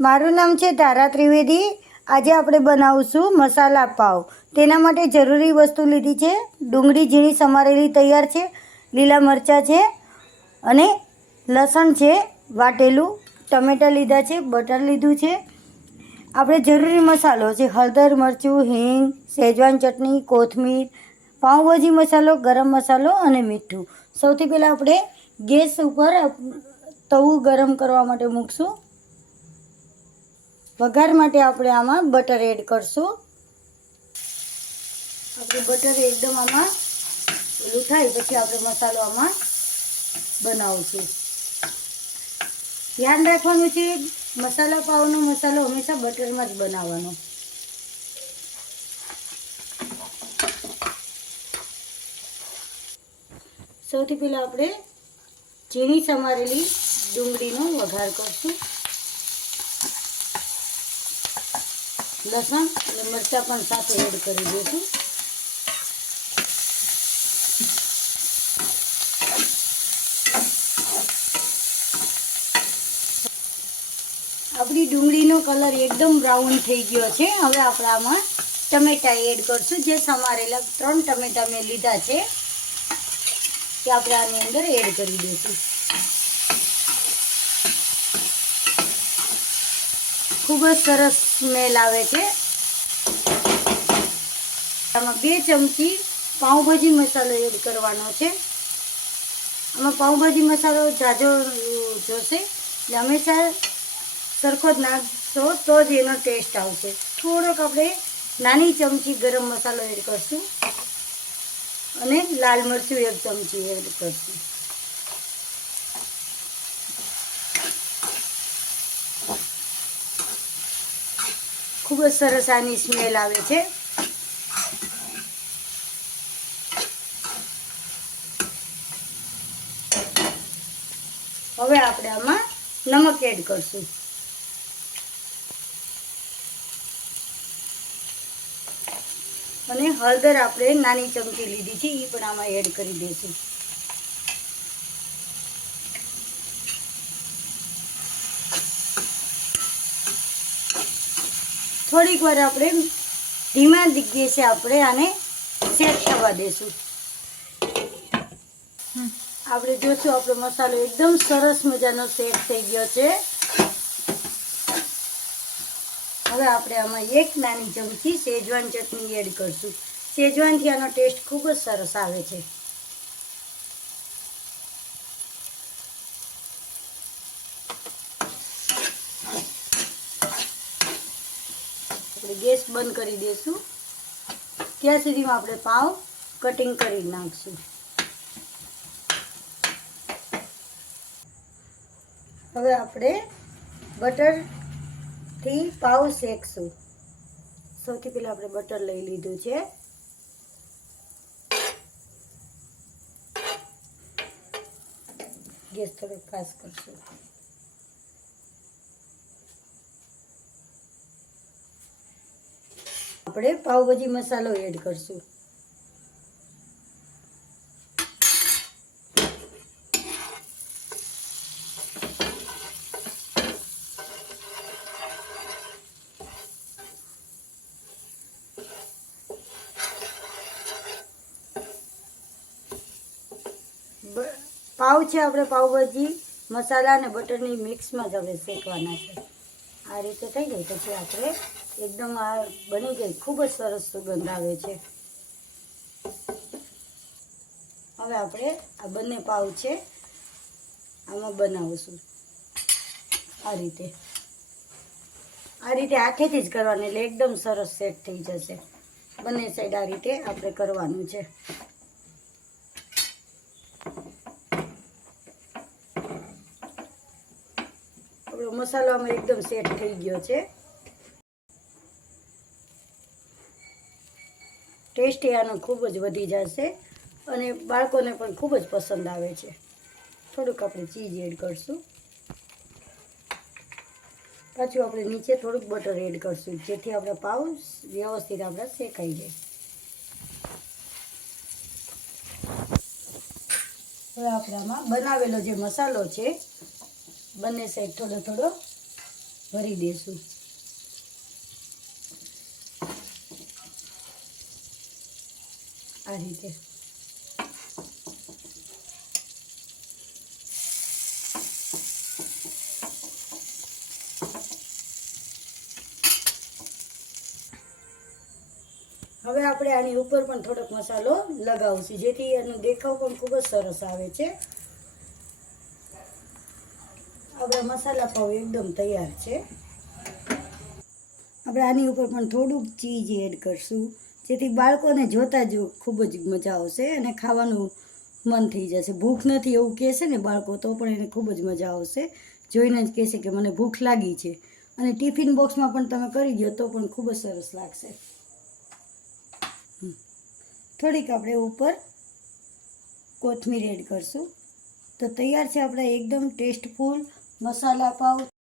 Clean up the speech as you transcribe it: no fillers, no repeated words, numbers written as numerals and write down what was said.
મારું નામ છે ધારા ત્રિવેદી। આજે આપણે બનાવશું મસાલા પાવ। તેના માટે જરૂરી વસ્તુ લીધી છે ડુંગળી ઝીણી સમારેલી તૈયાર છે, લીલા મરચાં છે અને લસણ છે વાટેલું, ટમેટાં લીધા છે, બટર લીધું છે। આપણે જરૂરી મસાલો છે હળદર, મરચું, હિંગ, શેજવાન ચટણી, કોથમીર, પાઉંભાજી મસાલો, ગરમ મસાલો અને મીઠું। સૌથી પહેલાં આપણે ગેસ ઉપર તવું ગરમ કરવા માટે મૂકશું। વઘાર માટે આપણે આમાં બટર એડ કરશું। આપણે બટર એકદમ આમાં ઓલું થાય પછી આપણે મસાલો આમાં બનાવશું। ધ્યાન રાખવાનું છે મસાલા પાવનો મસાલો હંમેશા બટરમાં જ બનાવવાનો। સૌથી પહેલાં આપણે ઝીણી સમારેલી ડુંગળીનો વઘાર કરશું। લસણ અને મરચાં પણ સાથે એડ કરી દઈશું। આપણી ડુંગળીનો કલર એકદમ બ્રાઉન થઈ ગયો છે। હવે આપણે આમાં ટમેટાં એડ કરશું। જે સમારેલા 3 ટમેટાં મેં લીધા છે તે આપણે આની અંદર એડ કરી દઈશું। ખૂબ જ સરસ સ્મેલ આવે છે। આમાં 2 ચમચી પાઉંભાજી મસાલો એડ કરવાનો છે। આમાં પાઉંભાજી મસાલો ઝાઝો જોશે એટલે હંમેશા સરખો જ નાખશો તો જ એનો ટેસ્ટ આવશે। થોડોક આપણે નાની ચમચી ગરમ મસાલો એડ કરશું અને લાલ મરચું 1 ચમચી એડ કરશું। ખૂબ જ સરસ આની સ્મેલ આવે છે। હવે આપણે આમાં નમક એડ કરશું। અને હળદર આપણે નાની ચમચી લીધી છે એ પણ આમાં એડ કરી દઈશું। થોડીક વાર આપણે ધીમા ગેસે આપણે આને સેટ થવા દઈશું। આપણે જોશું આપણો મસાલો એકદમ સરસ મજાનો સેટ થઈ ગયો છે। હવે આપણે આમાં 1 નાની ચમચી શેજવાન ચટણી એડ કરશું। શેજવાનથી આનો ટેસ્ટ ખૂબ જ સરસ આવે છે। આપણે ગેસ બંધ કરી દઈશું। ત્યાં સુધીમાં આપણે પાવ કટિંગ કરી નાખશું। હવે આપણે બટરથી પાવ શેકશું। સૌથી પહેલાં આપણે બટર લઈ લીધું છે। ગેસ થોડો ફાસ્ટ કરશું। આપણે પાવભાજી મસાલો એડ કરશું। પાવ છે આપણે પાવભાજી મસાલા અને બટરની મિક્સમાં જ હવે શેકવાના છે। આ રીતે થઈ જાય પછી આપણે એકદમ આ બની ગઈ, ખૂબ જ સરસ સુગંધ આવે છે। હવે આપણે આ બંને પાવ છે આમાં બનાવીશું। આ રીતે હાથેથી જ કરવાનું એટલે એકદમ સરસ સેટ થઈ જશે। બંને સાઈડ આ રીતે આપણે કરવાનું છે। આપણો મસાલો આમાં એકદમ સેટ થઈ ગયો છે। ટેસ્ટ આનો ખૂબ જ વધી જશે અને બાળકોને પણ ખૂબ જ પસંદ આવે છે। થોડુંક આપણે ચીઝ એડ કરશું। પાછું આપણે નીચે થોડુંક બટર એડ કરશું જેથી આપણા પાવ વ્યવસ્થિત આપણા શેકાઈ જાય। હવે આપણે આમાં બનાવેલો જે મસાલો છે બંને સાઈડ થોડો થોડો ભરી દેશું. આ રીતે હવે આપણે આની ઉપર પણ થોડોક મસાલો લગાવશું, જેથી એનો દેખાવ પણ ખૂબ જ સરસ આવે છે. આપણા મસાલા પાવ એકદમ તૈયાર છે. આપણે આની ઉપર પણ થોડુંક ચીઝ એડ કરશું, જેથી બાળકોને જોતા જ ખૂબ જ મજા આવશે અને ખાવાનું મન થઈ જશે. ભૂખ નથી એવું કહેશે ને બાળકો, તો પણ એને ખૂબ જ મજા આવશે. જોઈને જ કહેશે કે મને ભૂખ લાગી છે. અને ટિફિન બોક્સમાં પણ તમે કરી દો તો પણ ખૂબ જ સરસ લાગશે. થોડીક આપણે ઉપર કોથમીર એડ કરશું તો તૈયાર છે આપણા એકદમ ટેસ્ટફુલ મસાલા પાવ.